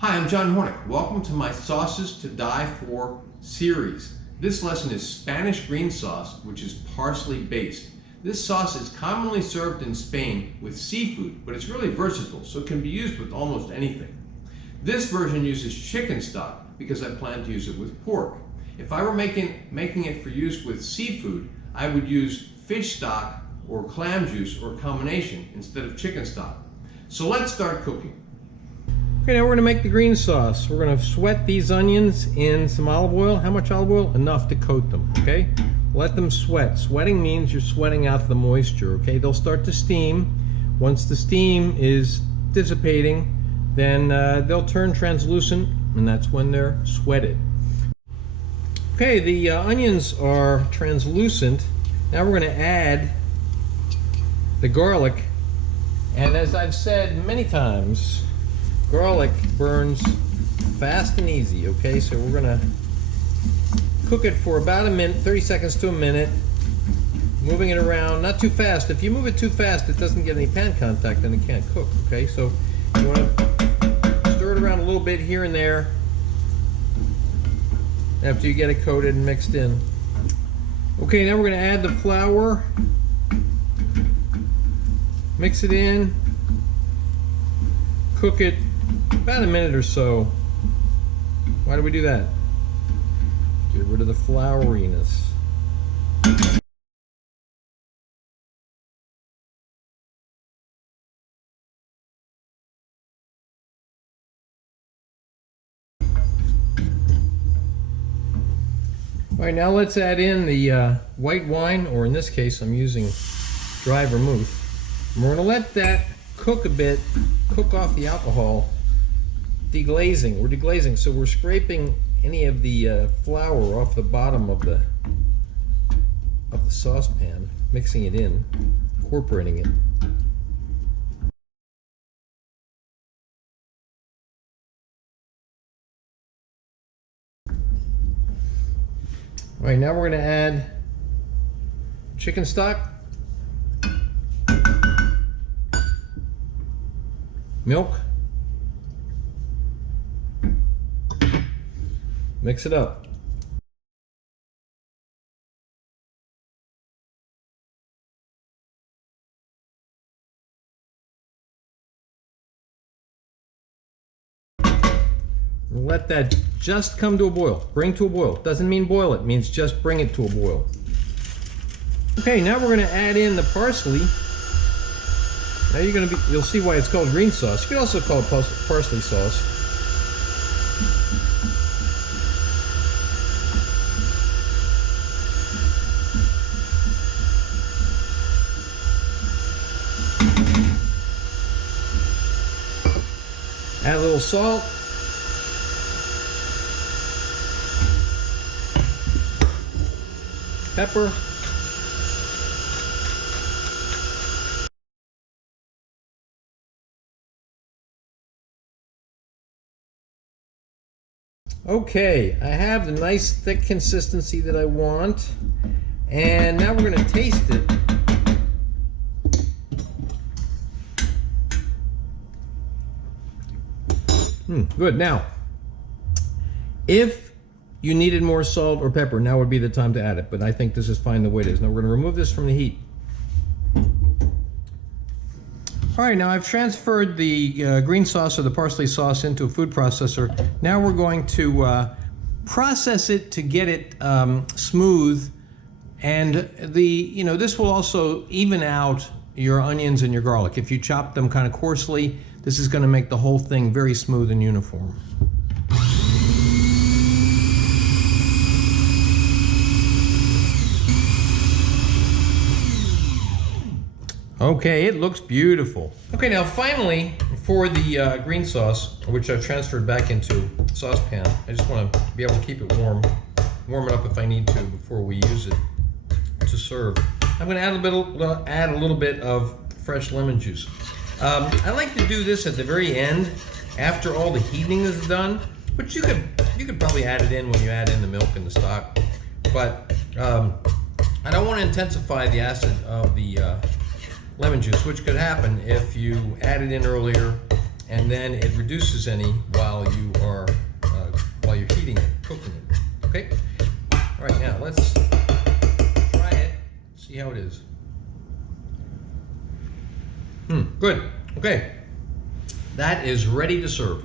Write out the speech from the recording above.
Hi, I'm John Hornick. Welcome to my Sauces to Die For series. This lesson is Spanish green sauce, which is parsley based. This sauce is commonly served in Spain with seafood, but it's really versatile, so it can be used with almost anything. This version uses chicken stock because I plan to use it with pork. If I were making it for use with seafood, I would use fish stock or clam juice or a combination instead of chicken stock. So let's start cooking. Okay, now we're going to make the green sauce. We're going to sweat these onions in some olive oil. How much olive oil? Enough to coat them, okay? Let them sweat. Sweating means you're sweating out the moisture, okay? They'll start to steam. Once the steam is dissipating, then they'll turn translucent, and that's when they're sweated. Okay, the onions are translucent. Now we're going to add the garlic. And as I've said many times, garlic burns fast and easy, okay? So we're gonna cook it for about a minute, 30 seconds to a minute, moving it around, not too fast. If you move it too fast, it doesn't get any pan contact and it can't cook, okay? So you wanna stir it around a little bit here and there after you get it coated and mixed in. Okay, now we're gonna add the flour, mix it in, cook it about a minute or so. Why do we do that? Get rid of the flouriness. All right, now let's add in the white wine, or in this case, I'm using dry vermouth. And we're gonna let that cook a bit, cook off the alcohol. Deglazing, we're deglazing, so we're scraping any of the flour off the bottom of the saucepan, mixing it in, incorporating it. All right, now we're going to add chicken stock, milk, mix it up. Let that just come to a boil. Bring to a boil. Doesn't mean boil it, means just bring it to a boil. Okay, now we're going to add in the parsley. Now you'll see why it's called green sauce. You could also call it parsley sauce. Add a little salt. Pepper. Okay, I have the nice thick consistency that I want, and now we're going to taste it. Good. Now, if you needed more salt or pepper, now would be the time to add it, but I think this is fine the way it is. Now we're going to remove this from the heat. All right, now I've transferred the green sauce or the parsley sauce into a food processor. Now we're going to process it to get it smooth, and this will also even out your onions and your garlic. If you chop them kind of coarsely, this is going to make the whole thing very smooth and uniform. Okay, it looks beautiful. Okay, now finally, for the green sauce, which I've transferred back into a saucepan, I just want to be able to keep it warm it up if I need to before we use it to serve. I'm going to add a little bit of fresh lemon juice. I like to do this at the very end, after all the heating is done, but you could probably add it in when you add in the milk and the stock. But I don't want to intensify the acid of the lemon juice, which could happen if you add it in earlier and then it reduces any while you're heating it, cooking it. Okay. All right, now let's try it. See how it is. Good. Okay. That is ready to serve.